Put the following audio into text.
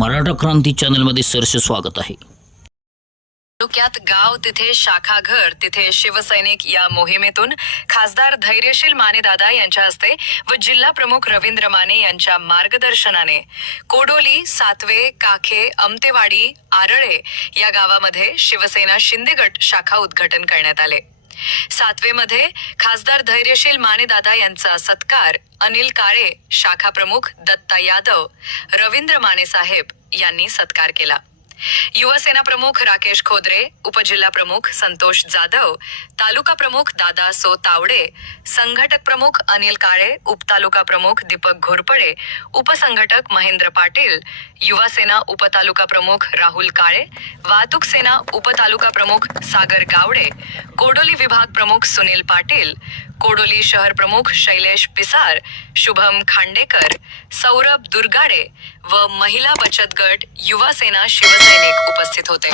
मराठा क्रांती चॅनलमध्ये सरसे स्वागत आहे. तालुक्यात गाव तिथे शाखा घर तिथे शिवसैनिक या मोहिमेतून खासदार धैर्यशील मानेदादा यांच्या हस्ते व जिल्हा प्रमुख रवींद्र माने यांच्या मार्गदर्शनाने कोडोली सातवे काखे अमतेवाडी आरळे या गावामध्ये शिवसेना शिंदेगट शाखा उद्घाटन करण्यात आले. सातवेमध्ये खासदार धैर्यशील मानेदादा यांचा सत्कार अनिल काळे शाखा प्रमुख दत्ता यादव रवींद्र माने साहेब यांनी सत्कार केला. युवासेना प्रमुख राकेश खोदरे उपजिल्हा प्रमुख संतोष जाधव तालुका प्रमुख दादा सो तावडे संघटक प्रमुख अनिल काळे उपतालुका प्रमुख दीपक घोरपडे उपसंघटक महेंद्र पाटील युवासेना उपतालुका प्रमुख राहुल काळे वाहतूक सेना उपतालुका प्रमुख सागर गावडे कोडोली विभाग प्रमुख सुनील पाटील कोडोली शहर प्रमुख शैलेश पिसार शुभम खांडेकर सौरभ दुर्गाडे व महिला बचत गट युवा सेना शिवसैनिक उपस्थित होते.